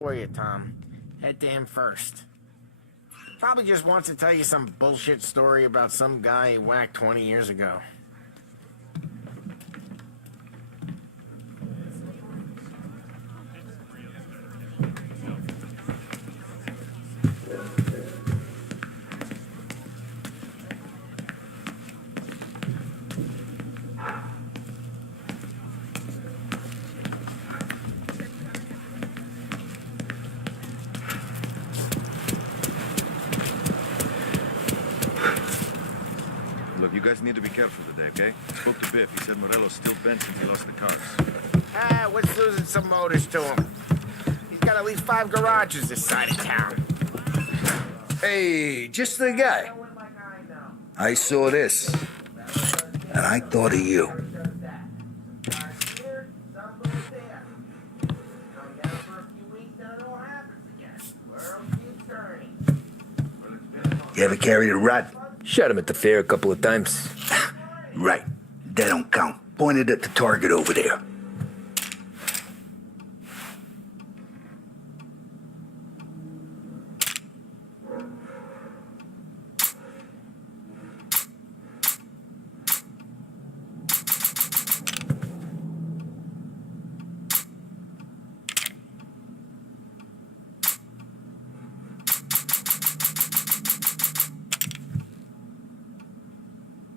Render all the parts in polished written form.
For you, Tom. Head to him first. Probably just wants to tell you some bullshit story about some guy he whacked 20 years ago. Look, you guys need to be careful today, okay? Spoke to Biff. He said Morello's still bent since he lost the cars. What's losing some motors to him? He's got at least 5 garages this side of town. Hey, just the guy. I saw this, and I thought of you. You ever carried a rat? Shot him at the fair a couple of times. Right. That don't count. Pointed at the target over there.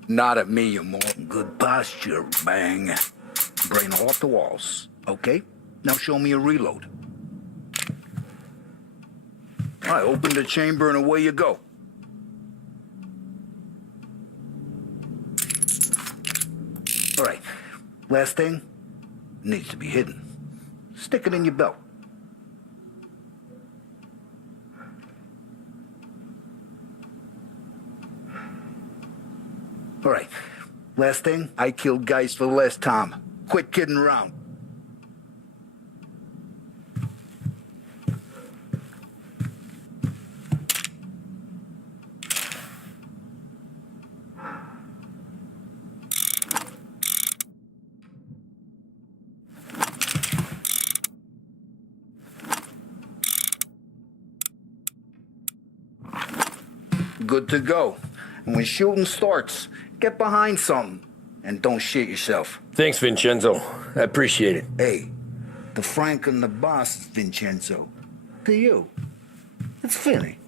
Not at me, you more. Good posture, bang. Brain off the walls. Okay? Now show me a reload. I open the chamber and away you go. All right. Last thing. Needs to be hidden. Stick it in your belt. All right. Last thing, I killed guys for less, Tom. Quit kidding around. Good to go. And when shooting starts, get behind something and don't shit yourself. Thanks, Vincenzo. I appreciate it. Hey, the Frank and the boss, Vincenzo. To you. It's Finny.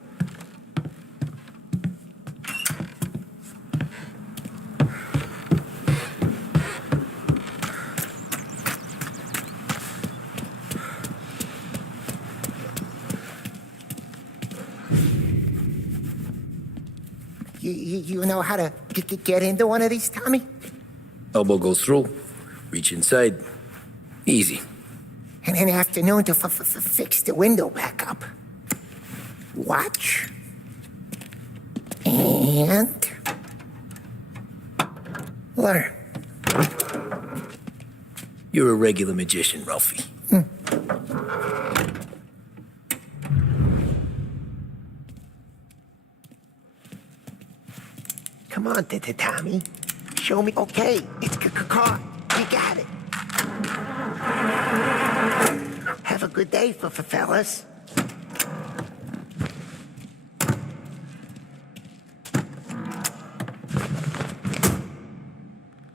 You know how to get into one of these, Tommy? Elbow goes through. Reach inside. Easy. And an afternoon to fix the window back up. Watch. And... learn. You're a regular magician, Ralphie. Come on, Tommy. Show me. Okay, it's caught. You got it. Have a good day, fellas.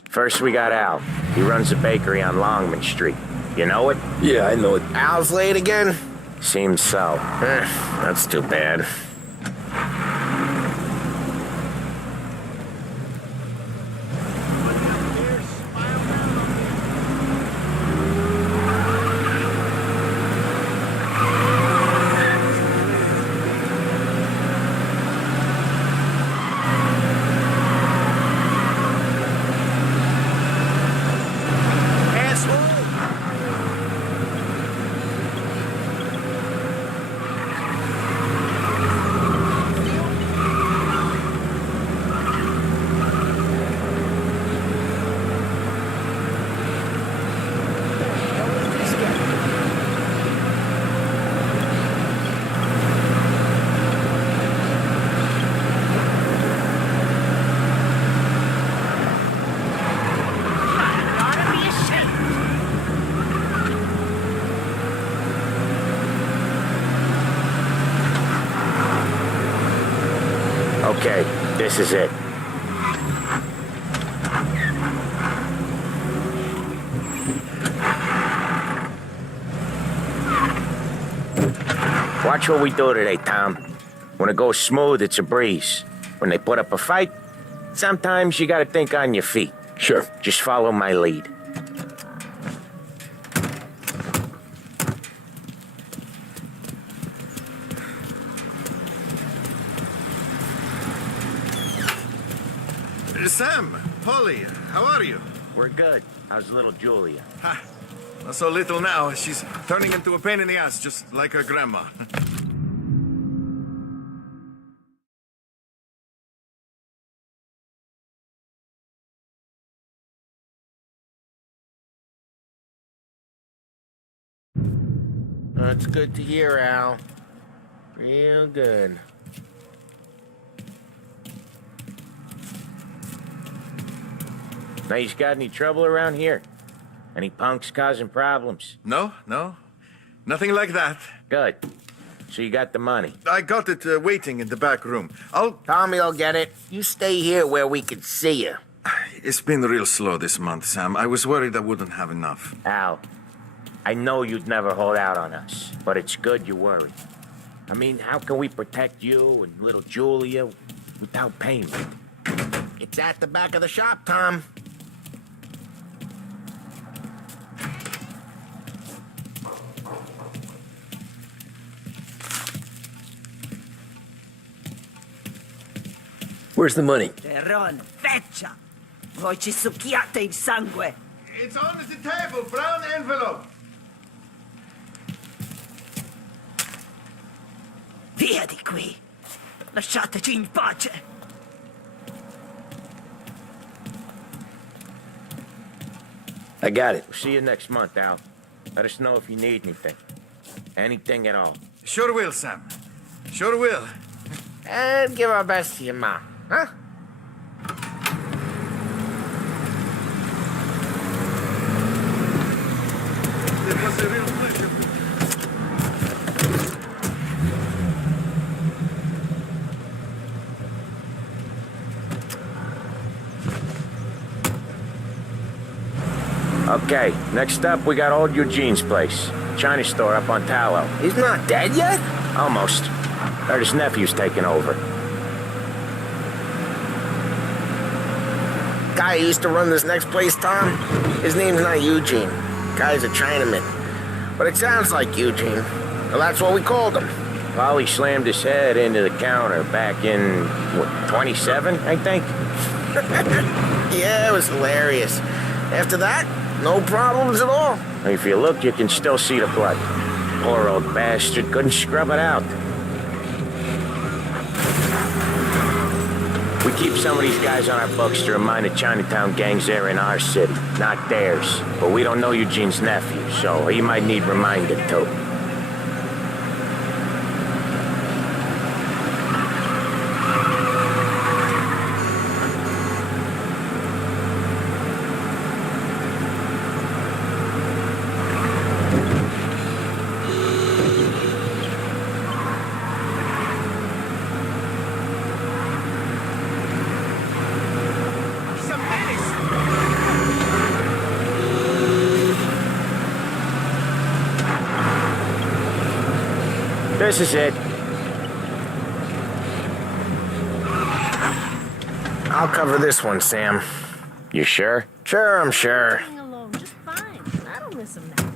First we got Al. He runs a bakery on Longman Street. You know it? Yeah, I know it. Al's late again? Seems so. That's too bad. Okay, this is it. Watch what we do today, Tom. When it goes smooth, it's a breeze. When they put up a fight, sometimes you gotta think on your feet. Sure. Just follow my lead. Sam, Polly, how are you? We're good. How's little Julia? Ha, not so little now. She's turning into a pain in the ass, just like her grandma. That's good to hear, Al. Real good. Now, you got any trouble around here? Any punks causing problems? No, nothing like that. Good. So you got the money. I got it waiting in the back room. Tommy'll get it. You stay here where we can see you. It's been real slow this month, Sam. I was worried I wouldn't have enough. Al, I know you'd never hold out on us, but it's good you worry. I mean, how can we protect you and little Julia without payment? It's at the back of the shop, Tom. Where's the money? Teron, feccia! Voi ci succhiate il sangue! It's on the table, brown envelope. Via di qui! Lasciateci in pace! I got it. See you next month, Al. Let us know if you need anything. Anything at all. Sure will, Sam. Sure will. And give our best to your mom, huh? It was a real pleasure. Okay, next up, we got old Eugene's place. China store up on Tallow. He's not dead yet? Almost. Heard his nephew's taking over. Guy who used to run this next place, Tom, his name's not Eugene. Guy's a Chinaman. But it sounds like Eugene. Well, that's what we called him. Polly slammed his head into the counter back in, what, 27, I think? Yeah, it was hilarious. After that, no problems at all. If you look, you can still see the blood. Poor old bastard couldn't scrub it out. We keep some of these guys on our books to remind the Chinatown gangs they're in our city, not theirs. But we don't know Eugene's nephew, so he might need reminded too. This is it. I'll cover this one, Sam. You sure? Sure, I'm sure. Getting along just fine. I don't miss him now.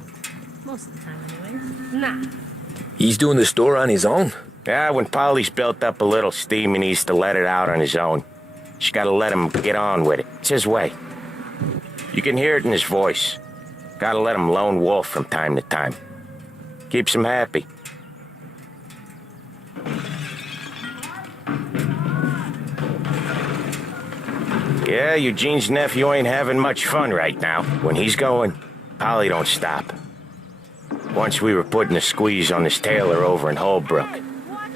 Most of the time, anyways. Nah. He's doing the store on his own? Yeah, when Polly's built up a little steam, he needs to let it out on his own. Just gotta let him get on with it. It's his way. You can hear it in his voice. Gotta let him lone wolf from time to time. Keeps him happy. Yeah, Eugene's nephew ain't having much fun right now. When he's going, Polly don't stop. Once we were putting a squeeze on this tailor over in Holbrook.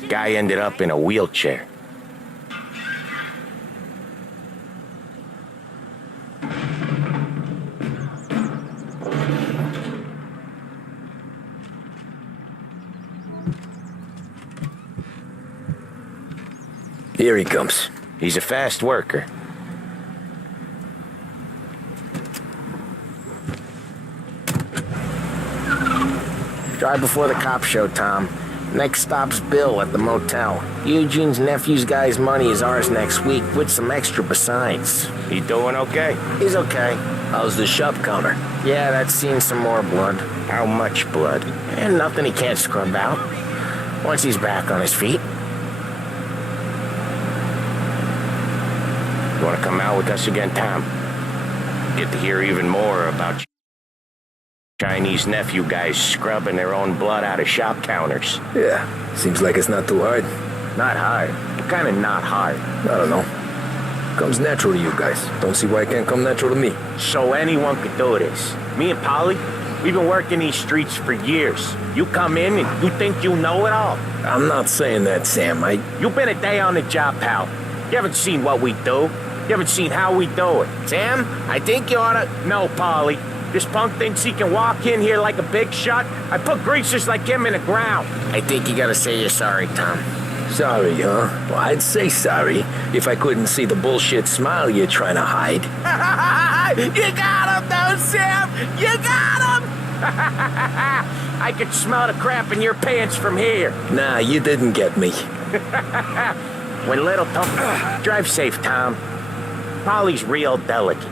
Guy ended up in a wheelchair. Here he comes. He's a fast worker. Drive before the cops show, Tom. Next stop's Bill at the motel. Eugene's nephew's guy's money is ours next week, with some extra besides. He doing okay? He's okay. How's the shop counter? Yeah, that's seen some more blood. How much blood? And nothing he can't scrub out. Once he's back on his feet. You want to come out with us again, Tom? Get to hear even more about Chinese nephew guys scrubbing their own blood out of shop counters. Yeah, seems like it's not too hard. Not hard. What kind of not hard? I don't know. Comes natural to you guys. Don't see why it can't come natural to me. So anyone could do this. Me and Polly, we've been working these streets for years. You come in and you think you know it all. I'm not saying that, Sam. You've been a day on the job, pal. You haven't seen what we do. You haven't seen how we do it. Sam, I think you oughta... No, Polly. This punk thinks he can walk in here like a big shot. I put greasers like him in the ground. I think you gotta say you're sorry, Tom. Sorry, huh? Well, I'd say sorry if I couldn't see the bullshit smile you're trying to hide. You got him, though, Sam! You got him! I could smell the crap in your pants from here. Nah, you didn't get me. When little Tom... Drive safe, Tom. Polly's real delicate.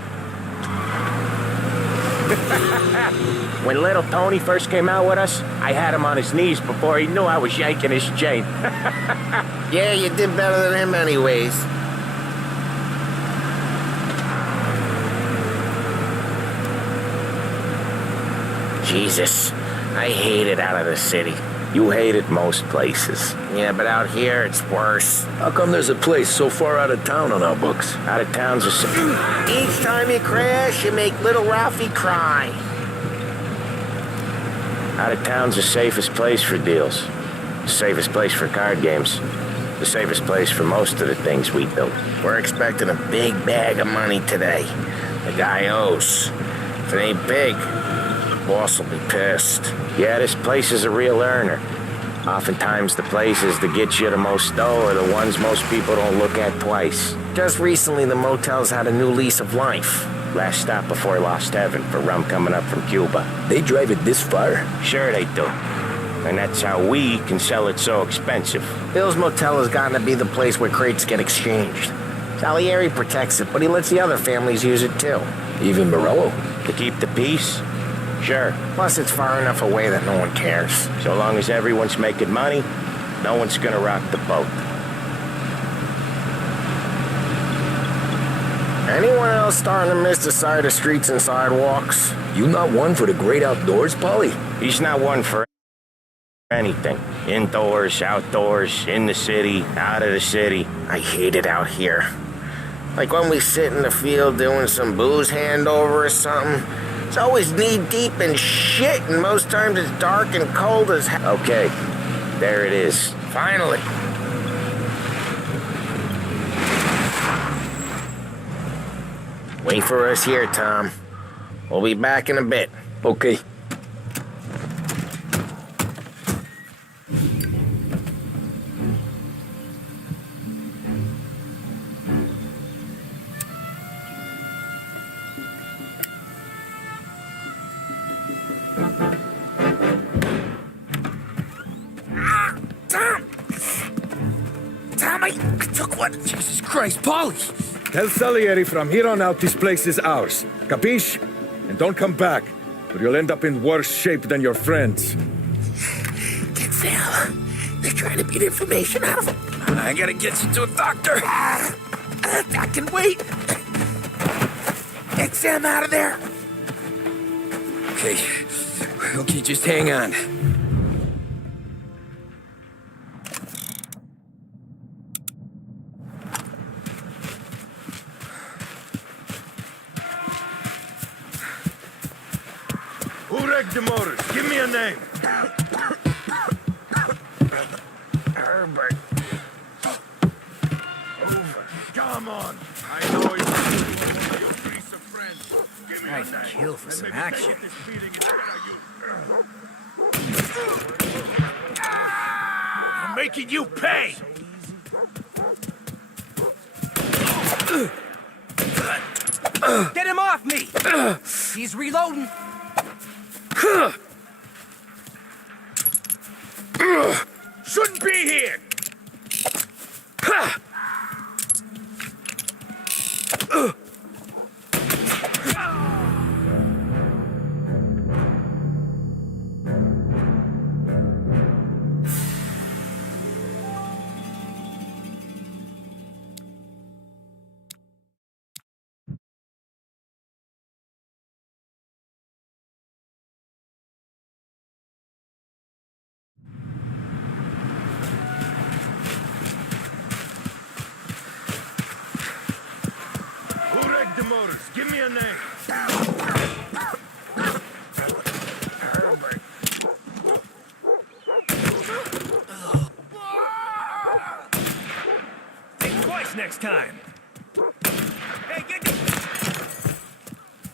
When little Tony first came out with us, I had him on his knees before he knew I was yanking his chain. Yeah, you did better than him anyways. Jesus, I hate it out of the city. You hate it most places. Yeah, but out here, it's worse. How come there's a place so far out of town on our books? Out of town's a... Each time you crash, you make little Ralphie cry. Out of town's the safest place for deals. The safest place for card games. The safest place for most of the things we do. We're expecting a big bag of money today. The guy owes. If it ain't big, boss will be pissed. Yeah, this place is a real earner. Oftentimes the places that get you the most dough are the ones most people don't look at twice. Just recently, the motel's had a new lease of life. Last stop before Lost Heaven for rum coming up from Cuba. They drive it this far? Sure they do. And that's how we can sell it so expensive. Bill's Motel has gotten to be the place where crates get exchanged. Salieri protects it, but he lets the other families use it too. Even Morello? To keep the peace? Sure. Plus, it's far enough away that no one cares. So long as everyone's making money, no one's gonna rock the boat. Anyone else starting to miss the side of streets and sidewalks? You not one for the great outdoors, Polly? He's not one for anything. Indoors, outdoors, in the city, out of the city. I hate it out here. Like when we sit in the field doing some booze handover or something. It's always knee-deep in shit, and most times it's dark and cold as hell. Okay, there it is. Finally. Wait for us here, Tom. We'll be back in a bit. Okay. Tom, I took one. Jesus Christ, Polly! Tell Salieri from here on out this place is ours. Capiche? And don't come back, or you'll end up in worse shape than your friends. Can't fail. They're trying to beat information out of him. I gotta get you to a doctor. I can wait. Get Sam out of there. Okay, just hang on. Who wrecked the motors? Give me a name. Herbert. Over. Come on. I know it's you piece of friends. Give me a name. I'd kill for some Maybe action. take this beating instead of you. I'm making you pay! Get him off me! He's reloading. Shouldn't be here! Who wrecked the motors? Give me a name. Think twice next time. Hey, get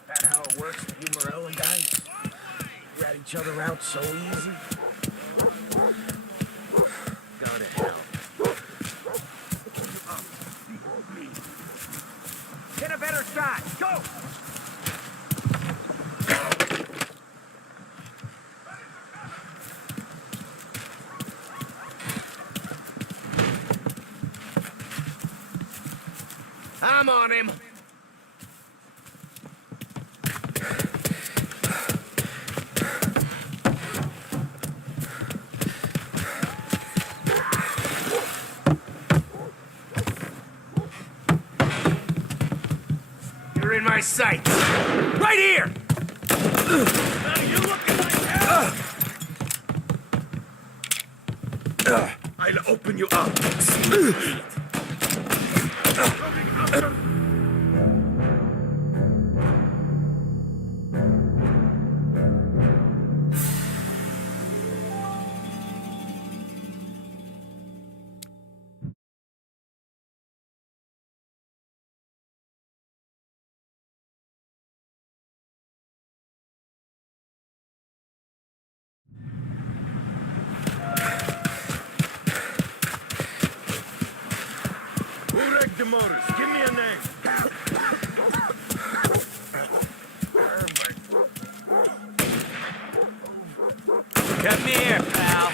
That how it works with you Morello guys? Rat each other out so easy. Go to hell. Get a better shot. Go! I'm on him. You're in my sights. Right here! You looking like hell! I'll open you up. Who wrecked the motors? Give me a name. Come here, pal.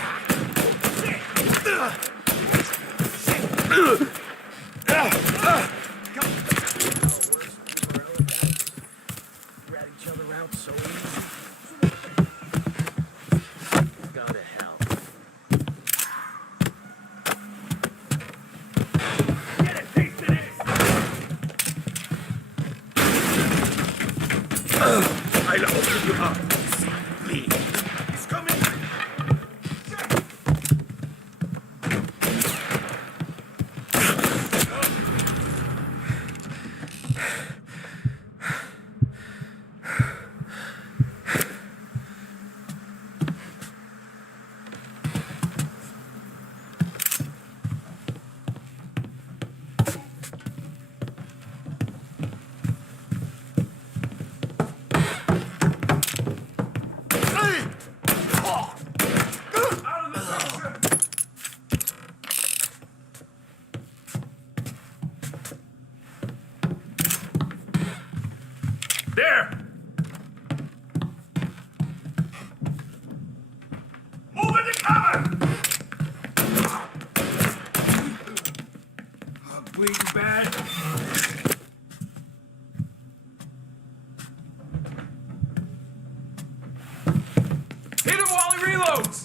Rat each other out so easy. Go to hell. Get a taste of this! I'll open you up. Please. He's coming! There! Move into cover! Bleeding bad. Hit him while he reloads!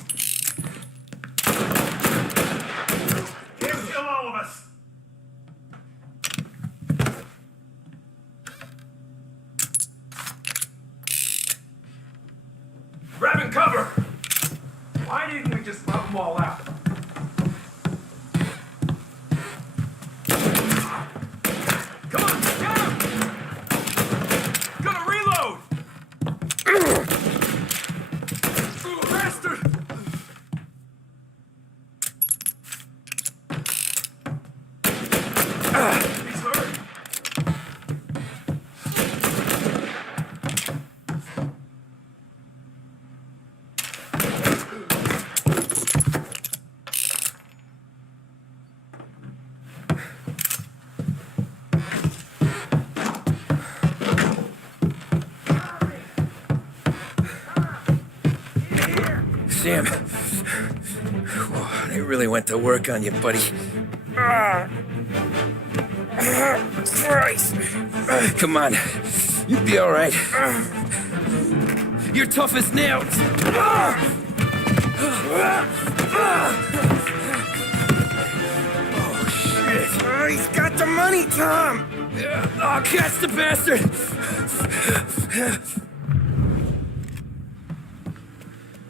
Can't kill all of us! Grabbing cover! Why didn't we just pump them all out? Come on, get him! Gonna reload! Bastard! He's hurt! Sam. Whoa, they really went to work on you, buddy. Christ. Come on. You'll be all right. You're tough as nails. Oh, shit. He's got the money, Tom. Oh, catch the bastard.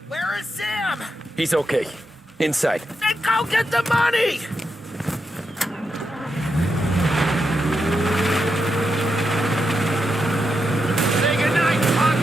Where is Sam? He's okay. Inside. Then go get the money! Say goodnight, punk!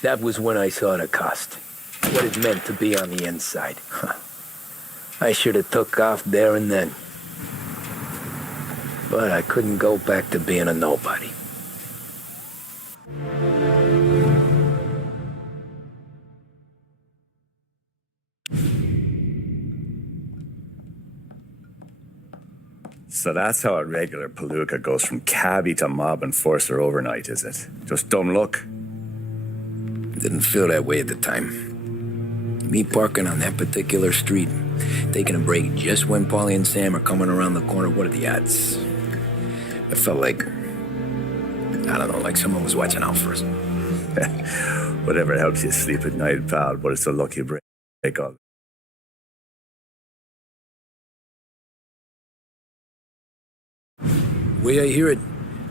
That was when I saw the cost. What it meant to be on the inside. I should have took off there and then. But I couldn't go back to being a nobody. So that's how a regular palooka goes from cabbie to mob enforcer overnight, is it? Just dumb luck? Didn't feel that way at the time. Me parking on that particular street, taking a break just when Paulie and Sam are coming around the corner, what are the odds? It felt like, I don't know, like someone was watching out for us. Whatever helps you sleep at night, pal, but it's a lucky break. All. Way I hear it,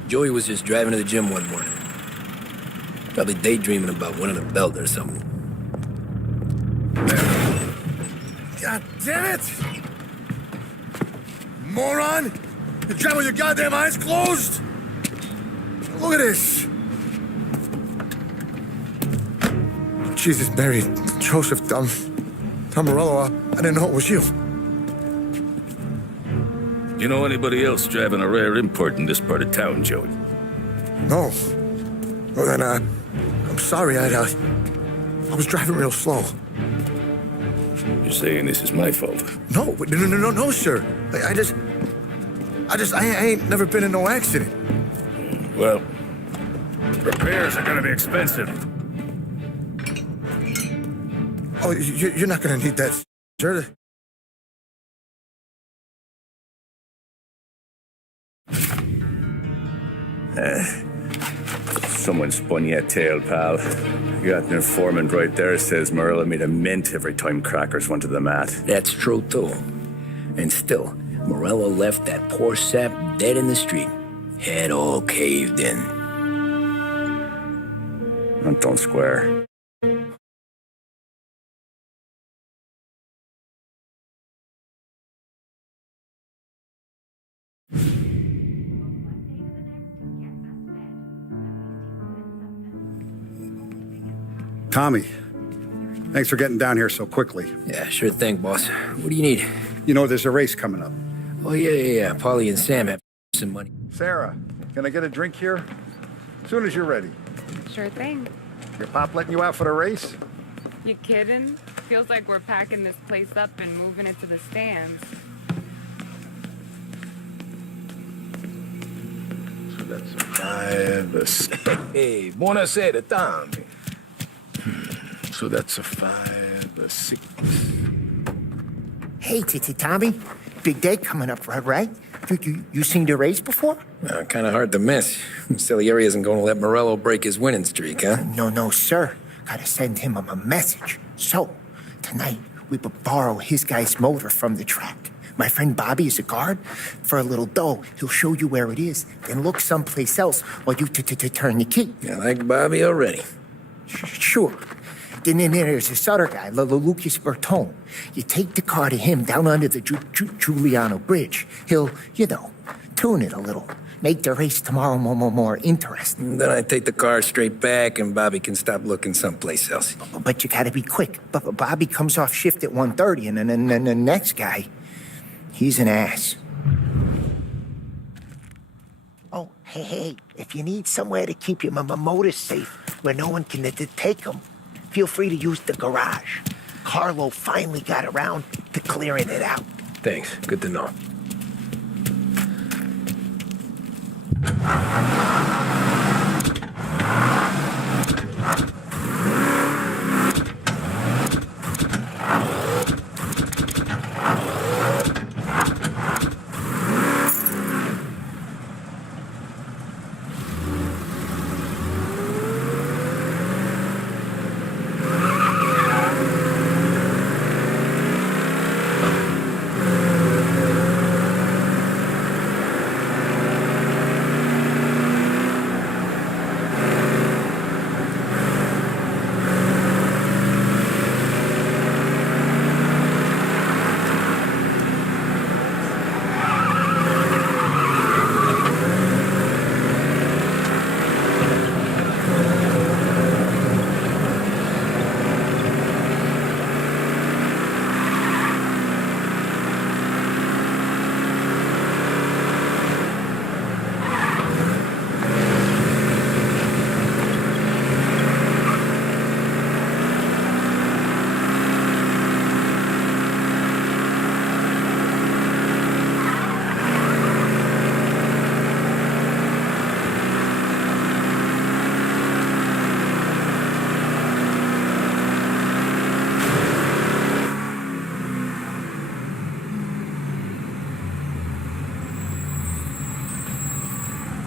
Joey was just driving to the gym one morning. Probably daydreaming about winning a belt or something. God damn it! Moron! You drive with your goddamn eyes closed? Look at this! Jesus, Mary, Joseph, Tom Morello, I didn't know it was you. You know anybody else driving a rare import in this part of town, Joey? No. Well, then, I'm sorry, I was driving real slow. You're saying this is my fault? No, sir. I ain't never been in no accident. Well, repairs are gonna be expensive. Oh, you're not gonna need that, sir. Someone spun you a tale, pal. You got an informant right there says Morello made a mint every time crackers went to the mat. That's true, too. And still, Morello left that poor sap dead in the street. Head all caved in. That don't square. Tommy, thanks for getting down here so quickly. Yeah, sure thing, boss. What do you need? You know, there's a race coming up. Oh, yeah. Polly and Sam have some money. Sarah, can I get a drink here? As soon as you're ready. Sure thing. Your pop letting you out for the race? You kidding? Feels like we're packing this place up and moving it to the stands. So that's a 5, a 6. Hey, buonasera, Tommy. So that's a 5, a 6. Hey, Tommy. Big day coming up, right? You seen the race before? Kind of hard to miss. Salieri isn't going to let Morello break his winning streak, huh? No, sir. Gotta send him a message. So, tonight, we borrow his guy's motor from the track. My friend Bobby is a guard. For a little dough, he'll show you where it is, then look someplace else while you turn the key. I like Bobby already. Sure. Then there's this other guy, Lucas Bertone. You take the car to him down under the Giuliano Bridge. He'll, tune it a little. Make the race tomorrow more interesting. Then I take the car straight back and Bobby can stop looking someplace else. But you gotta be quick. Bobby comes off shift at 1:30, and then the next guy, he's an ass. Oh, hey, if you need somewhere to keep your motor safe where no one can take them, feel free to use the garage. Carlo finally got around to clearing it out. Thanks. Good to know.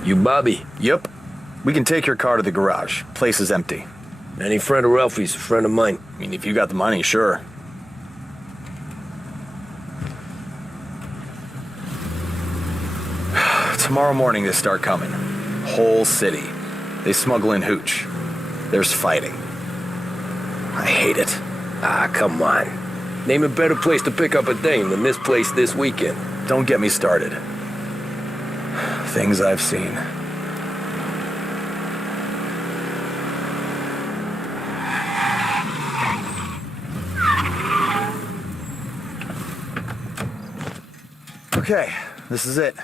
You Bobby? Yep. We can take your car to the garage. Place is empty. Any friend of Ralphie's, a friend of mine. I mean, if you got the money, sure. Tomorrow morning they start coming. Whole city. They smuggle in hooch. There's fighting. I hate it. Ah, come on. Name a better place to pick up a dame than this place this weekend. Don't get me started. Things I've seen. Okay, this is it.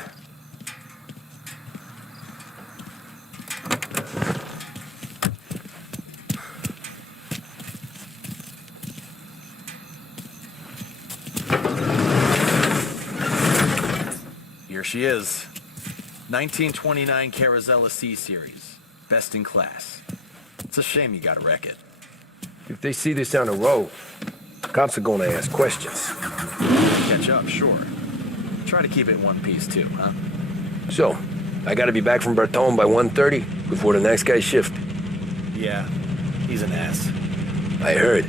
Here she is. 1929 Carazella C Series. Best in class. It's a shame you gotta wreck it. If they see this on the road, cops are gonna ask questions. Catch up, sure. Try to keep it in one piece, too, huh? So, I gotta be back from Bertone by 1:30 before the next guy's shift. Yeah, he's an ass. I heard.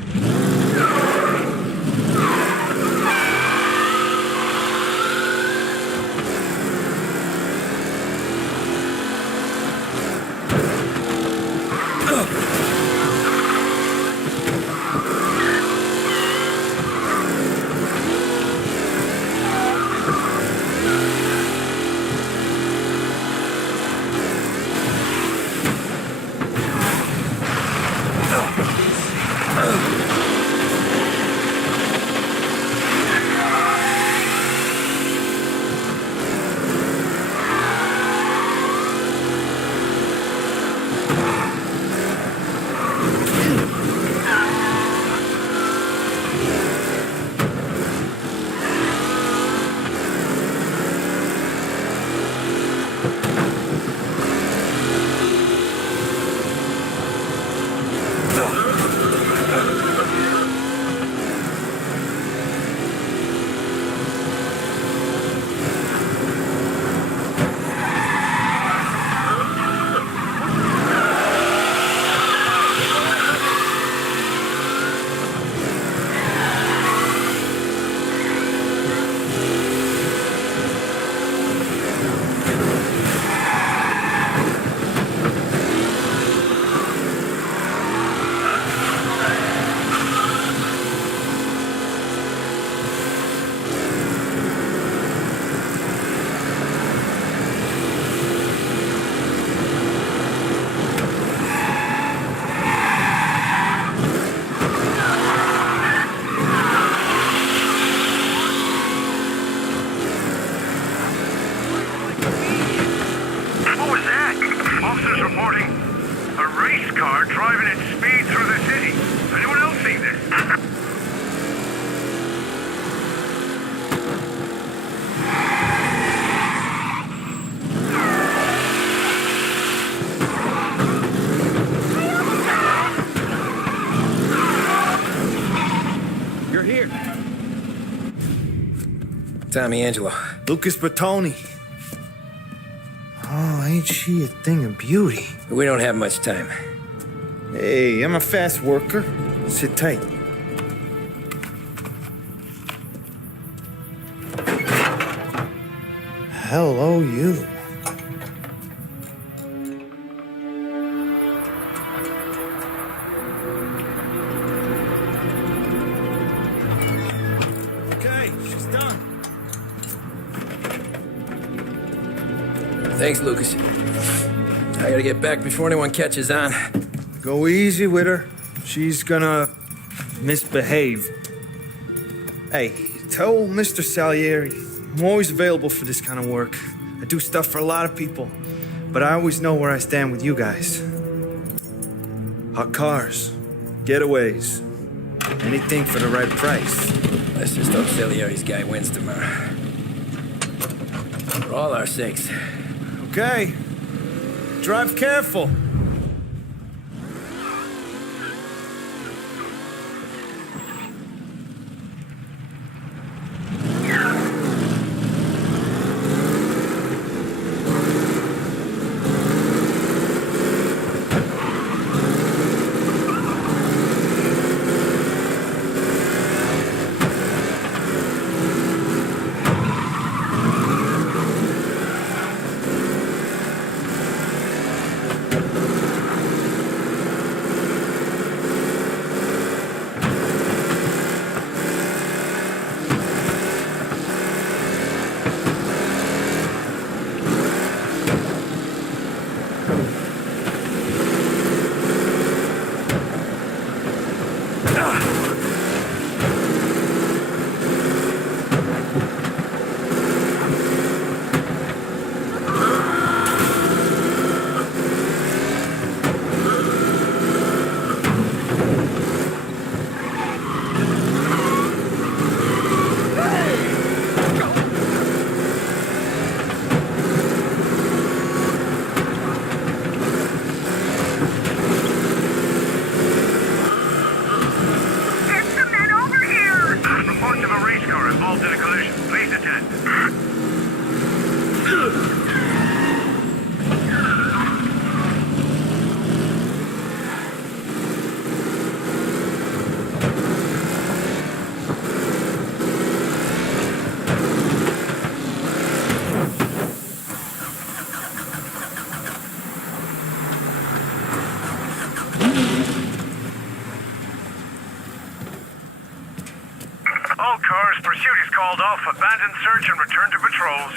Tommy Angelo. Lucas Bertoni. Oh, ain't she a thing of beauty? We don't have much time. Hey, I'm a fast worker. Sit tight. Hello, you. Okay, she's done. Thanks, Lucas. I gotta get back before anyone catches on. Go easy with her. She's gonna misbehave. Hey, tell Mr. Salieri I'm always available for this kind of work. I do stuff for a lot of people, but I always know where I stand with you guys. Hot cars, getaways, anything for the right price. Let's just hope Salieri's guy wins tomorrow. For all our sakes. Okay. Drive careful. collision. Please attend. All cars, pursuit is called off. Abandon search and return to patrols.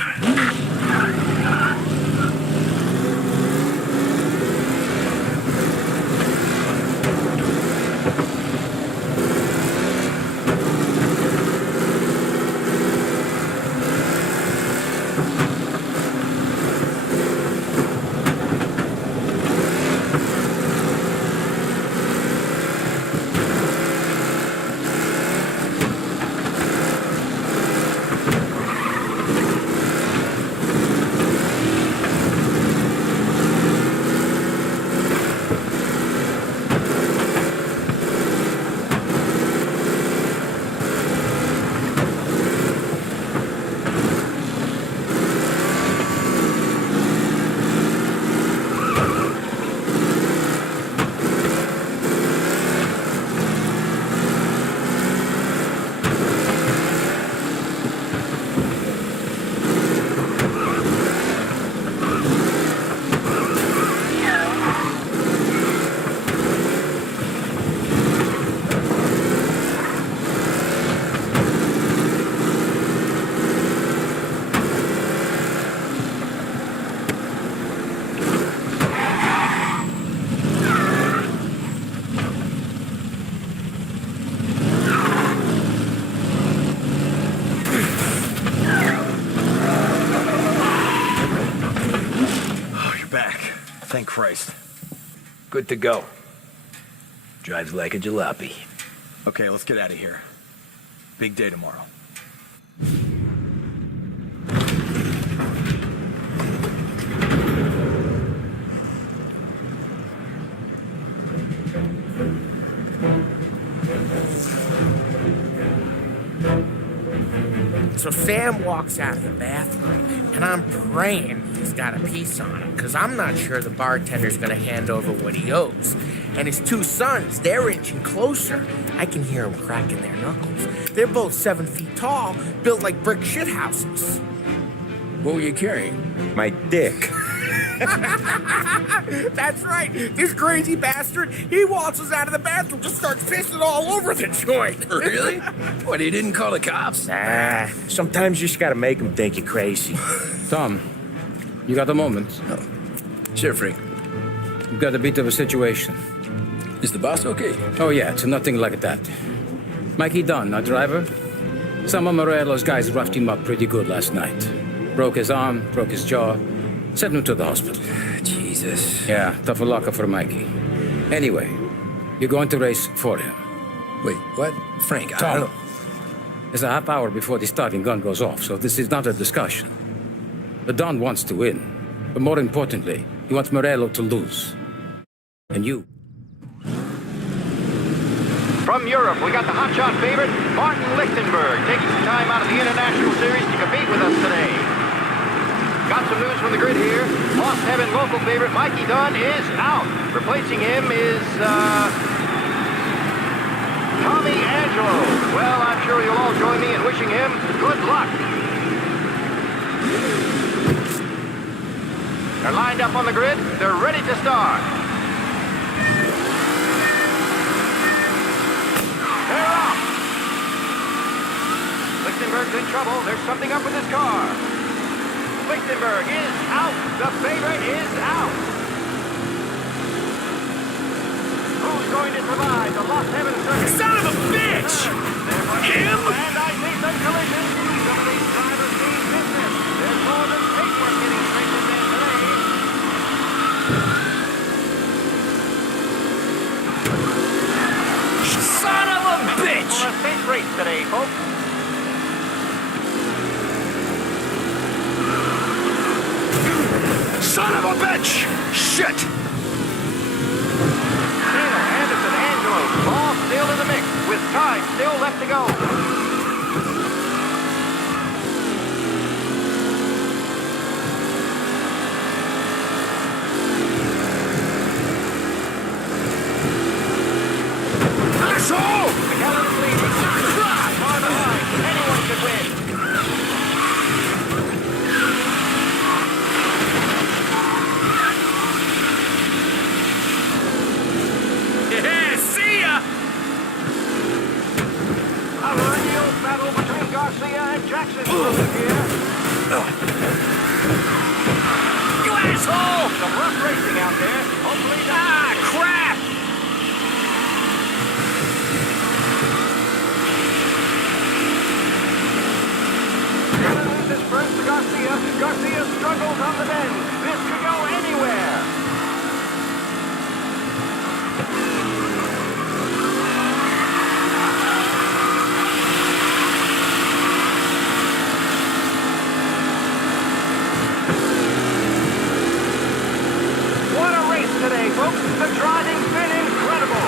Thank Christ. Good to go. Drives like a jalopy. Okay, let's get out of here. Big day tomorrow. So Sam walks out of the bathroom, and I'm praying he's got a piece on him, because I'm not sure the bartender's going to hand over what he owes. And his two sons, they're inching closer. I can hear them cracking their knuckles. They're both 7 feet tall, built like brick shithouses. What were you carrying? My dick. That's right. This crazy bastard, he waltzes out of the bathroom, just starts pissing all over the joint. Really? What, he didn't call the cops? Nah, sometimes you just gotta make them think you're crazy. Tom, you got a moment? No. Sure, Frank. We've got a bit of a situation. Is the boss okay? Oh, yeah, it's nothing like that. Mikey Dunn, our driver. Some of Morello's guys roughed him up pretty good last night. Broke his arm, broke his jaw. Sent him to the hospital. Jesus. Yeah, tough luck for Mikey. Anyway, you're going to race for him. Wait, what? Frank, Tom, I don't know. There's a half hour before the starting gun goes off, so this is not a discussion. The Don wants to win, but more importantly, he wants Morello to lose. And you. From Europe, we got the hotshot favorite, Martin Lichtenberg, taking some time out of the International Series to compete with us today. Got some news from the grid here. Lost Heaven local favorite Mikey Dunn is out. Replacing him is, Tommy Angelo. Well, I'm sure you'll all join me in wishing him good luck. They're lined up on the grid. They're ready to start. They're off. Lichtenberg's in trouble. There's something up with his car. Lichtenberg is out. The favorite is out. Who's going to survive the Lost Heaven circuit? Son of a bitch! Him? And I see some collisions. Some of these drivers need business. There's more than paperwork getting straightened in today. Son of a bitch! For a safe race today, folks. Son of a bitch! Shit! Taylor, Anderson, Angelo, all still in the mix, with time still left to go. and Jackson's here. You asshole! Some rough racing out there. Hopefully Ah, crap! This is Brent to Garcia. Garcia struggles on the bend. This could go anywhere. What a race today, folks. The driving's been incredible.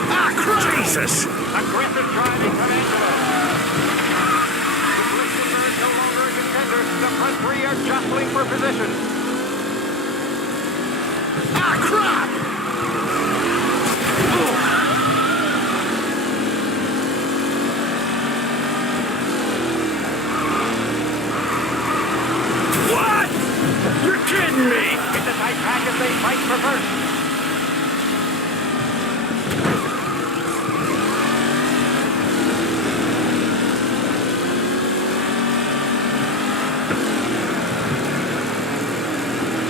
Jesus! Aggressive driving from Angelo. With Lichtenberg no longer a contender, the front three are jostling for position. Ah, crap! What? You're kidding me! It's a tight pack as they fight for first.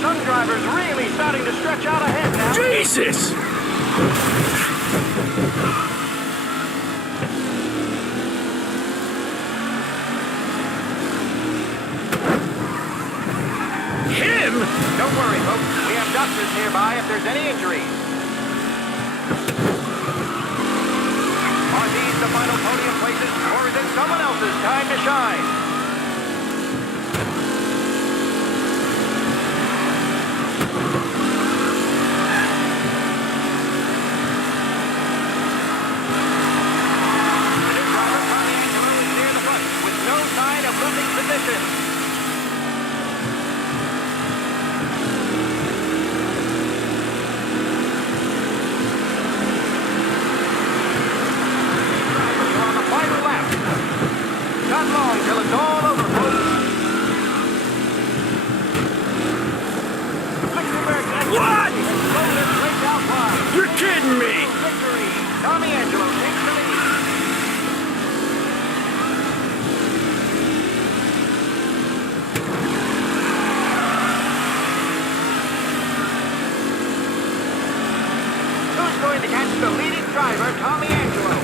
Some drivers really starting to stretch out ahead now. Jesus! Him? Don't worry, folks. We have doctors nearby if there's any injuries. Are these the final podium places, or is it someone else's time to shine? Position. You're on the final lap. Not long till it's all over, folks. Lichtenberg What? exploded race out wide. You're kidding me! Victory. Tommy Angelo takes the lead. Going to catch the leading driver, Tommy Angelo.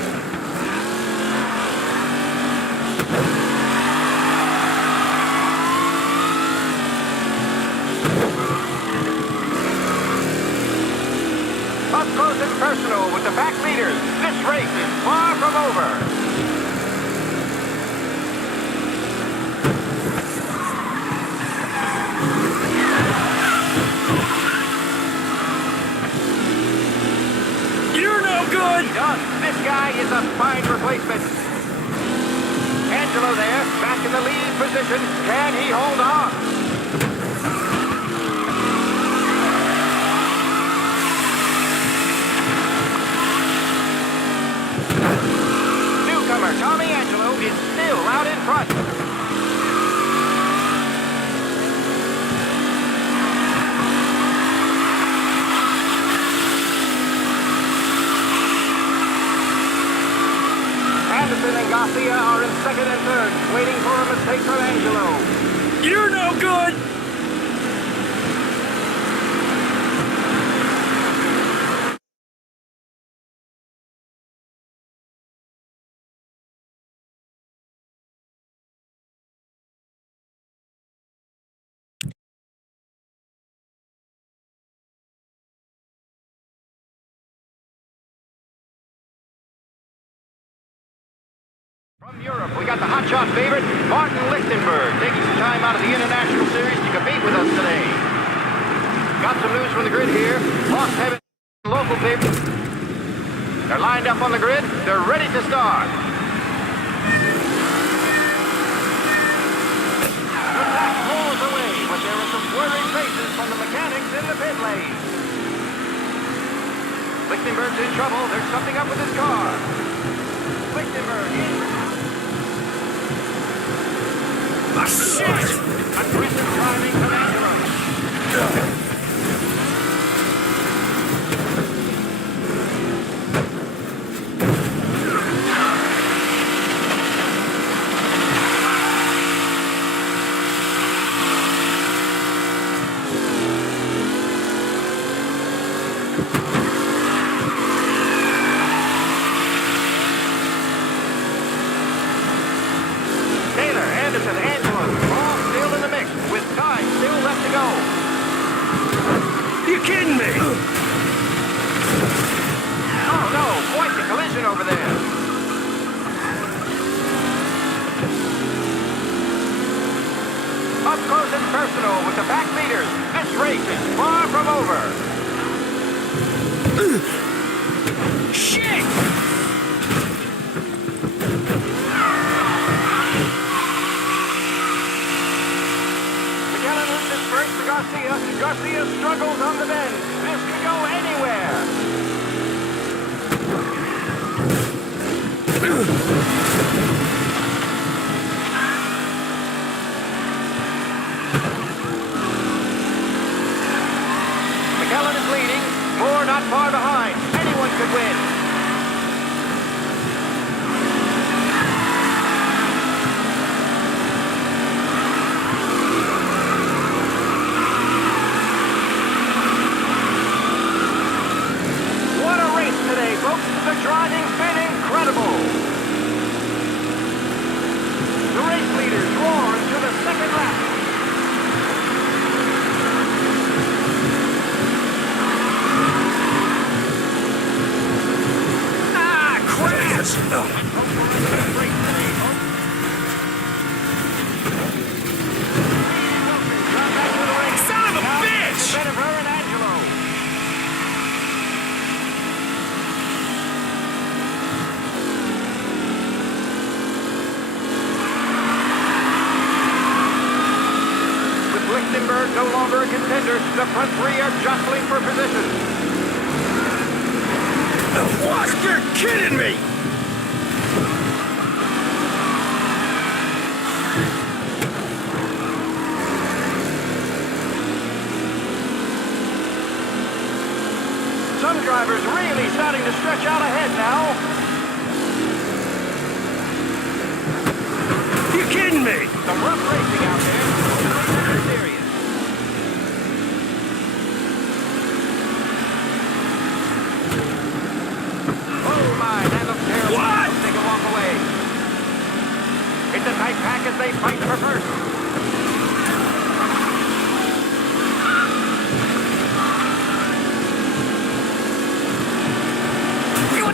Up close and personal with the back leaders. This race is far from over. Good! This guy is a fine replacement. Angelo there, back in the lead position. Can he hold on? Newcomer Tommy Angelo is still out in front. Anderson and Garcia are in second and third, waiting for a mistake from Angelo. You're no good! From Europe, we got the hotshot favorite, Martin Lichtenberg, taking some time out of the International Series to compete with us today. Got some news from the grid here. Lost heaven local favorite. They're lined up on the grid. They're ready to start. The track rolls away, but there are some worried faces from the mechanics in the pit lane. Lichtenberg's in trouble. There's something up with his car. Lichtenberg in. Ah, shit! Aggressive driving from Angelo. to go. You kidding me? Oh no, quite the collision over there. Up close and personal with the back leaders. This race is far from over. Shit! McAllen loses first to Garcia. Garcia struggles on the bend. This could go anywhere. McAllen is leading. Moore not far behind. Anyone could win. What a race today, folks. The driving's been incredible. The race leaders roar into the second lap. Son of a bitch! Jennifer and Angelo. With Lichtenberg no longer a contender, the front three are jostling for position. What? You're kidding me! Some drivers really starting to stretch out ahead now. You kidding me? Some rough racing out there. Very serious. Oh my, that looks terrible. What? They can walk away. It's a tight pack as they fight for first.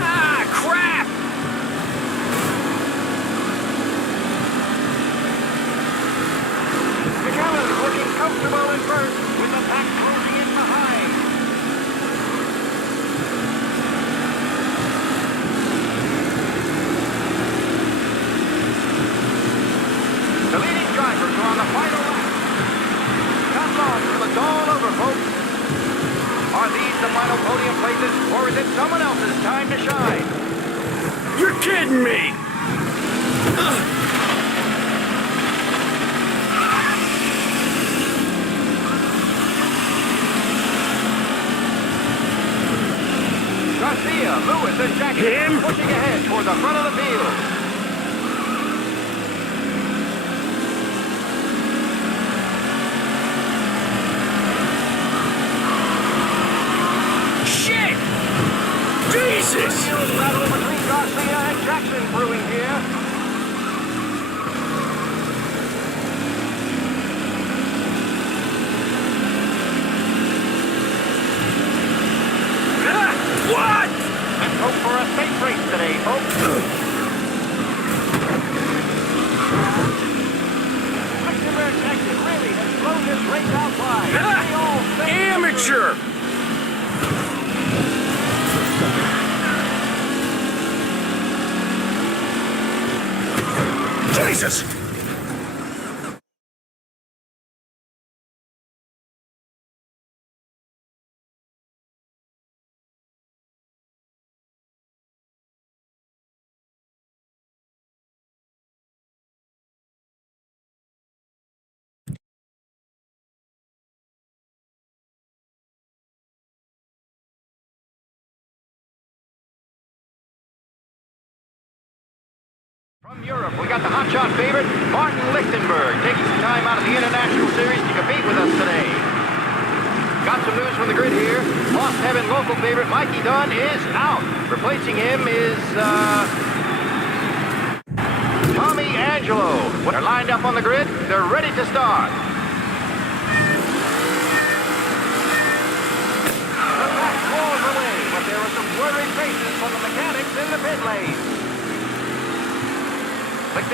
Ah, crap! McAllen is looking comfortable in first with the pack closing in behind. The leading drivers are on the final lap. Not long till it's all over, folks. Are these the final podium places, or is it someone else's time to shine? You're kidding me! Garcia, Lewis, and Jackson Him? pushing ahead toward the front of the field. Shit! Jesus! Battle between Garcia and Jackson brewing here. What? Let's hope for a safe race today, folks. Lichtenberg Jackson really has blown this race out wide. They all say Amateur! Jesus! From Europe, we got the hotshot favorite, Martin Lichtenberg, taking some time out of the International Series to compete with us today. Got some news from the grid here. Lost Heaven local favorite Mikey Dunn is out. Replacing him is, Tommy Angelo. They're lined up on the grid. They're ready to start.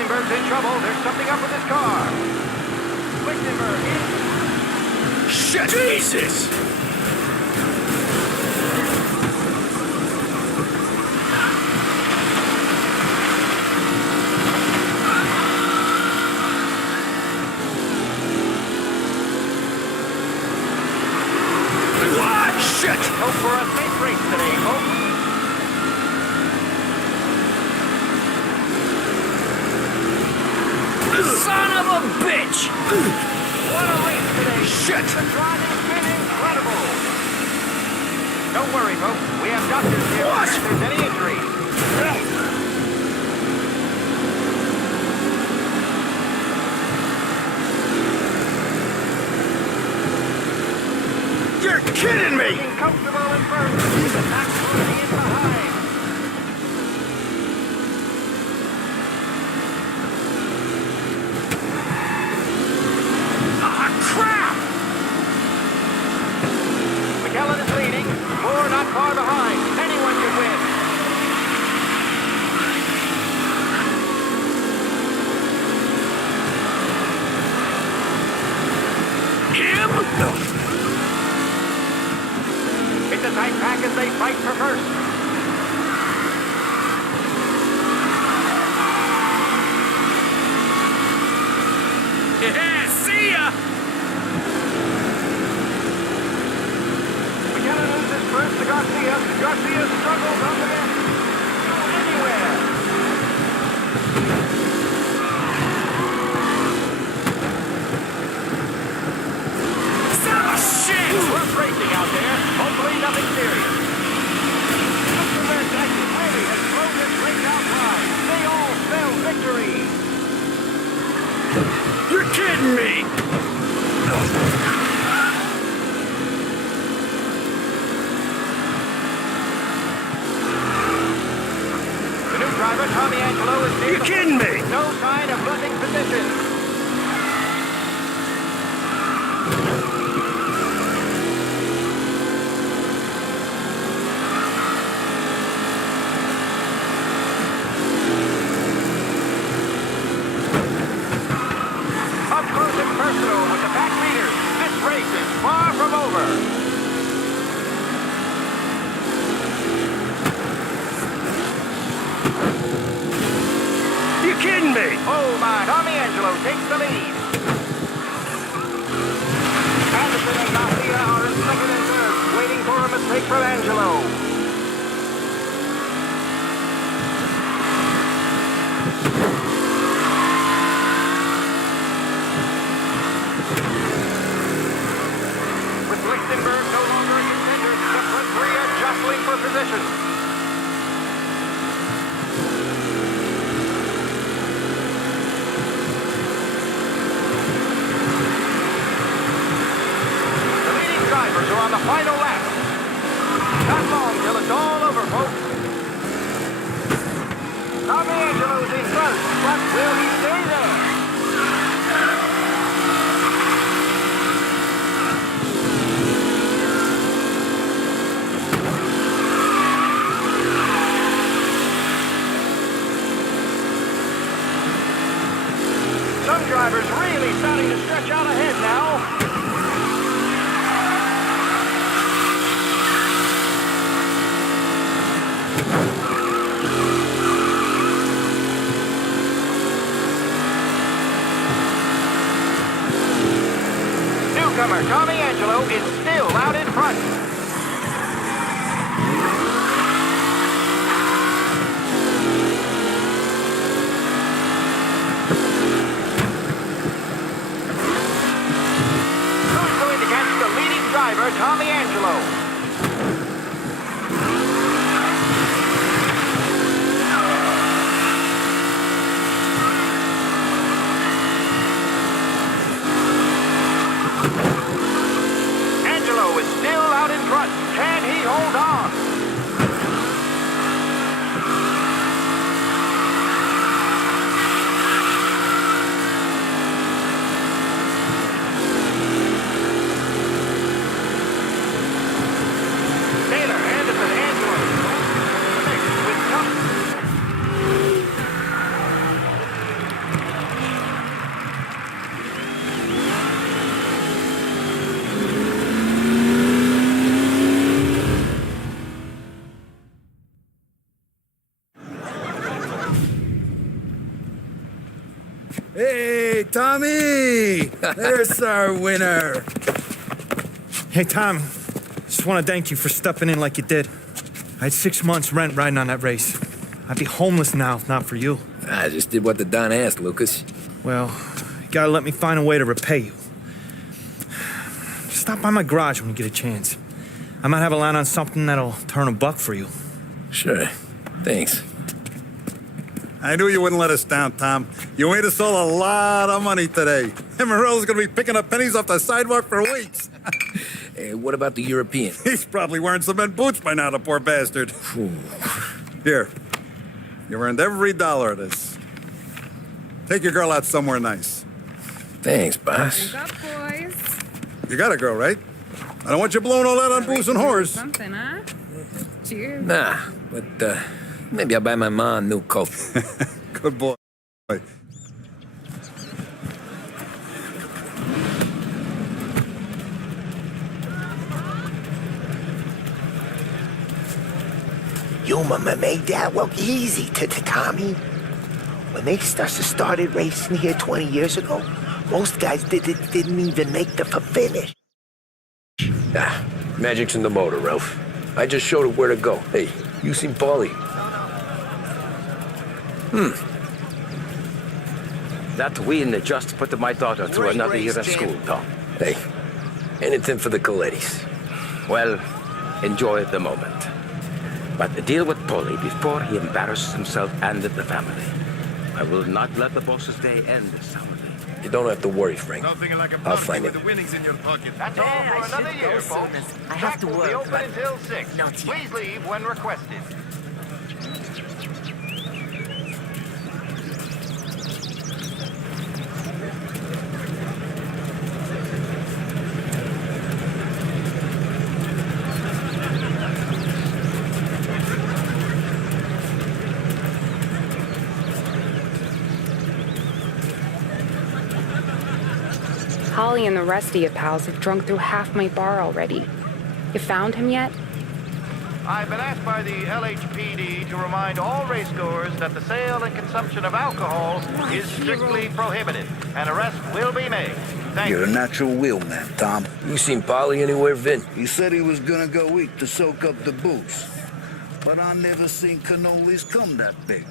Lichtenberg's in trouble. There's something up with his car. Lichtenberg in. Shit! Jesus! What? Shit! Hope for a safe race today, folks. Son of a bitch! What a race today. Shit! The driving's been incredible. Don't worry, folks. We have doctors here if there's any injuries. You're kidding me! Looking comfortable in first. With the back three in behind. Crap! McKellen is leading. Moore not far behind. Anyone can win. Him? It's a tight pack as they fight for first. Yeah, see ya! McKellen loses first to Garcia. Garcia struggles on the end. Go anywhere. Son of a shit! Rough racing out there. Hopefully nothing serious. Lichtenberg really has thrown this race outside. They all spell victory. You're kidding me! The new driver, Tommy Angelo, is near. You kidding me? No sign of losing position. Up close and personal with the pack leaders. This race is far from over. You kidding me? Oh my, Tommy Angelo takes the lead. Anderson and Garcia are in second and third, waiting for a mistake from Angelo. With Lichtenberg no longer a contender, the front three are jostling for position. The leading drivers are on the final lap. Not long till it's all over, folks. Tommy Angelo's in first, but will he stay there? Some drivers really starting to stretch out ahead now. Newcomer Tommy Angelo is still out in front. Who's going to catch the leading driver, Tommy Angelo? Angelo is still out in front. Can he hold on? Tommy! There's our winner. Hey, Tom. Just want to thank you for stepping in like you did. I had 6 months rent riding on that race. I'd be homeless now if not for you. I just did what the Don asked, Lucas. Well, you gotta let me find a way to repay you. Stop by my garage when you get a chance. I might have a line on something that'll turn $1 for you. Sure. Thanks. I knew you wouldn't let us down, Tom. You made us all a lot of money today. And Morello's gonna be picking up pennies off the sidewalk for weeks. Hey, what about the European? He's probably wearing cement boots by now, the poor bastard. Here. You earned every dollar of this. Take your girl out somewhere nice. Thanks, boss. Wake up, boys. You got a girl, right? I don't want you blowing all that on booze and whores. Something, huh? Cheers. Nah, but maybe I'll buy my mom a new coat. Good boy. You made that look easy to Tommy. When they started racing here 20 years ago, most guys didn't even make the finish. Ah, magic's in the motor, Ralph. I just showed it where to go. Hey, you seen Paulie? That win just put my daughter through another year of school, Tom. Hey, anything for the Colettis. Well, enjoy the moment. But deal with Polly before he embarrasses himself and the family. I will not let the boss's day end this holiday. You don't have to worry, Frank. I'll find it. That's all for another year, folks. I have to Track will work, be open but until 6. not yet. Please leave when requested. Holly and the rest of your pals have drunk through half my bar already. You found him yet? I've been asked by the LHPD to remind all racegoers that the sale and consumption of alcohol is strictly prohibited. An arrest will be made. Thank You're you. a natural wheelman, Tom. You seen Paulie anywhere, Vin? He said he was gonna go eat to soak up the booze. But I never seen cannolis come that big.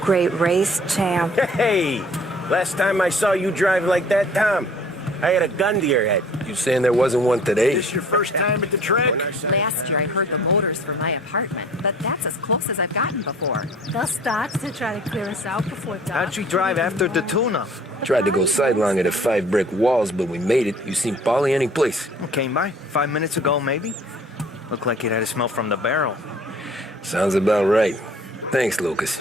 Great race, champ. Hey! Last time I saw you drive like that, Tom, I had a gun to your head. You saying there wasn't one today? This your first time at the track? Last year I heard the motors from my apartment, but that's as close as I've gotten before. They'll start to try to clear us out before dark. How'd you drive after the tune-up? Tried to go sidelong at the 5 brick walls, but we made it. You seen Paulie any place? Came by 5 minutes ago, maybe. Looked like it had a smell from the barrel. Sounds about right. Thanks, Lucas.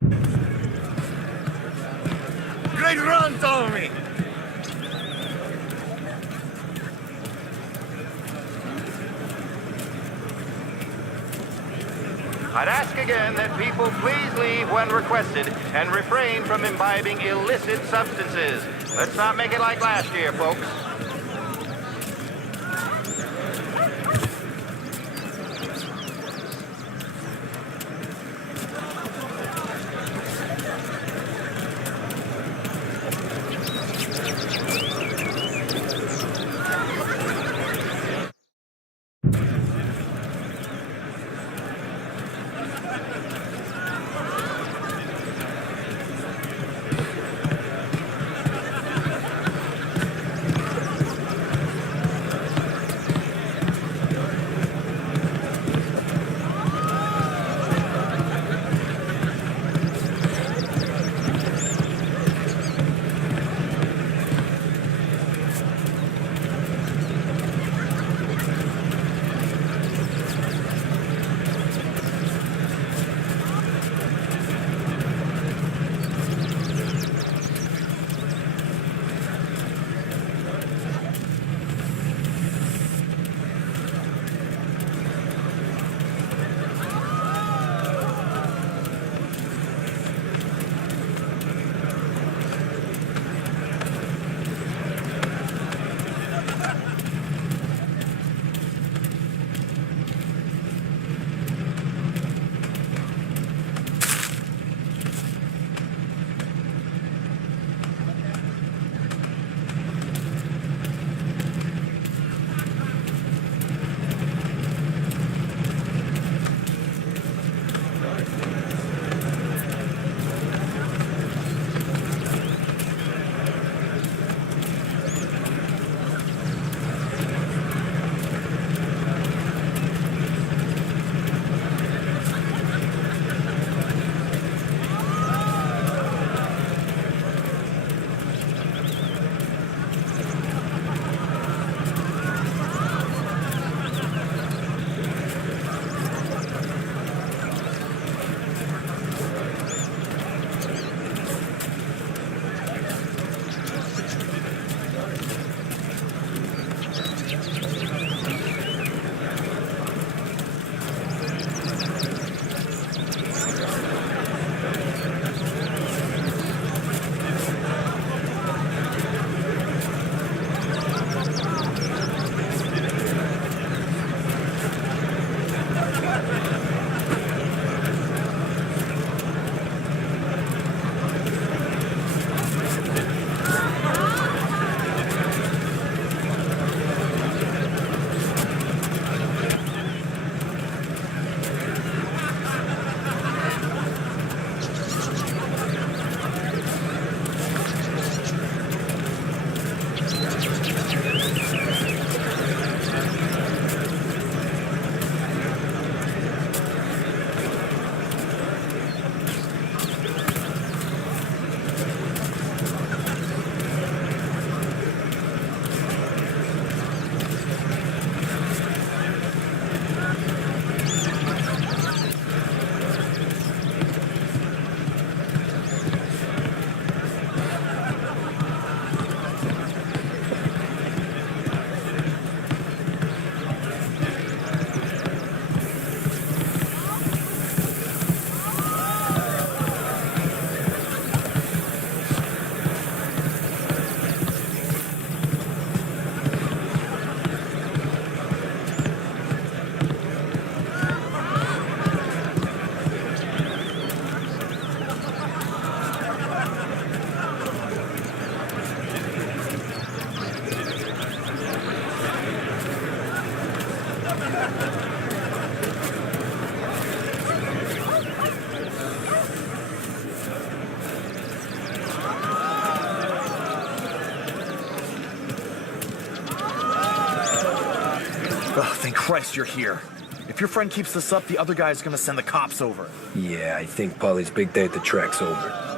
Great run, Tommy! I'd ask again that people please leave when requested and refrain from imbibing illicit substances. Let's not make it like last year, folks. Oh, thank Christ you're here. If your friend keeps this up, the other guy's gonna send the cops over. Yeah, I think Polly's big day at the track's over.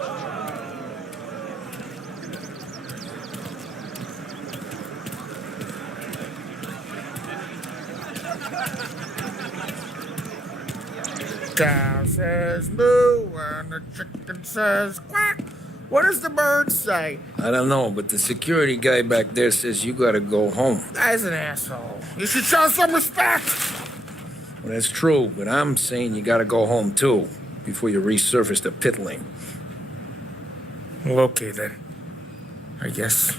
cow says moo and the chicken says quack. What does the bird say? I don't know, but the security guy back there says you gotta go home. Guy's an asshole. You should show some respect. Well, that's true, but I'm saying you gotta go home too, before you resurface the pit lane. Well, okay then. I guess.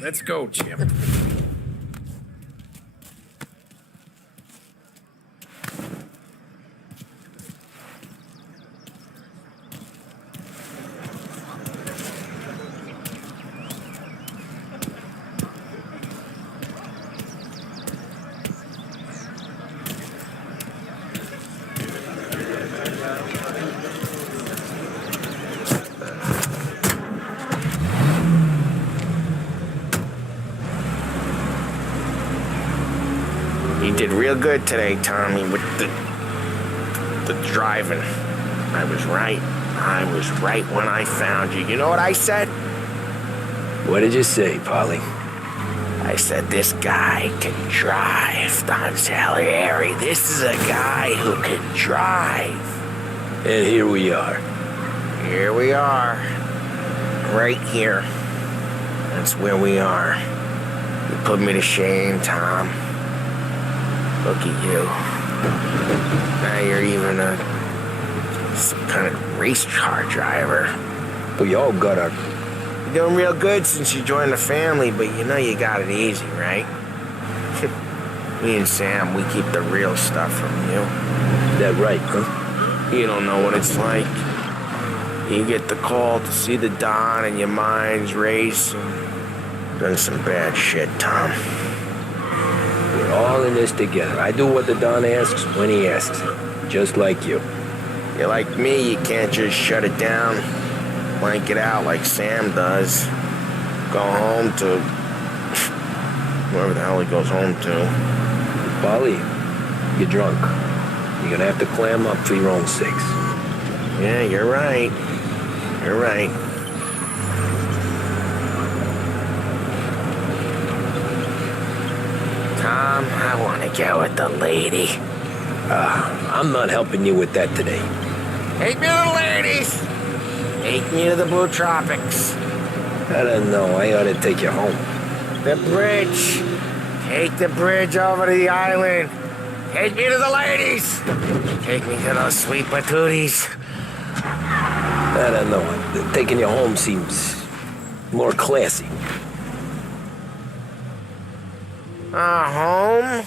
Let's go, Jim. You did real good today, Tommy, with the driving. I was right. I was right when I found you. You know what I said? What did you say, Polly? I said, this guy can drive, Don Salieri. This is a guy who can drive. And here we are. Here we are. Right here. That's where we are. You put me to shame, Tom. Look at you. Now you're even some kind of race car driver. We all got our... You're doing real good since you joined the family, but you know you got it easy, right? Me and Sam, we keep the real stuff from you. That right, huh? You don't know what it's like. You get the call to see the Don and your mind's racing. Done some bad shit, Tom. We're all in this together. I do what the Don asks when he asks. Just like you. You're like me, you can't just shut it down, blank it out like Sam does. Go home to... wherever the hell he goes home to. Polly, you're drunk. You're gonna have to clam up for your own sakes. Yeah, you're right. You're right. Tom, I want to go with the lady. I'm not helping you with that today. Take me to the ladies. Take me to the Blue Tropics. I don't know. I ought to take you home. The bridge. Take the bridge over to the island. Take me to the ladies. Take me to those sweet patooties. I don't know. Taking you home seems more classy. Home?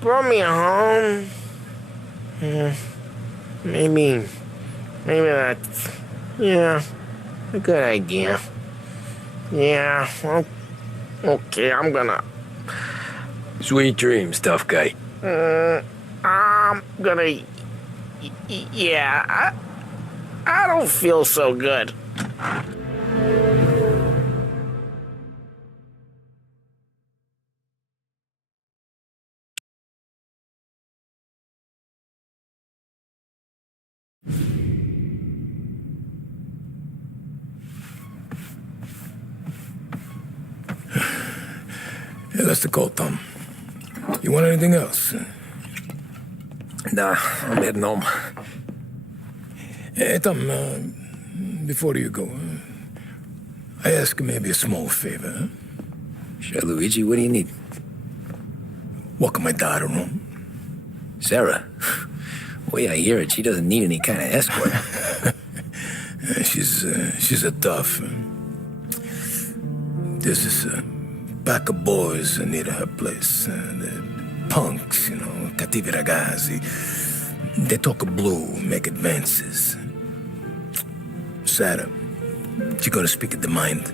Brought me home. Maybe that's, yeah, a good idea. Yeah, well, okay, I'm gonna... Sweet dreams, tough guy. I'm gonna... Yeah, I don't feel so good. Yeah, that's the call, Tom. You want anything else? Nah, I'm heading home. Hey, Tom, before you go, I ask maybe a small favor. Huh? Sure, Luigi, what do you need? Walk my daughter home. Sarah? Way I hear it, she doesn't need any kind of escort. She's a tough. There's this pack of boys near her place. The punks, you know, cattivi ragazzi. They talk blue, make advances. Sarah, she gonna speak at the mind.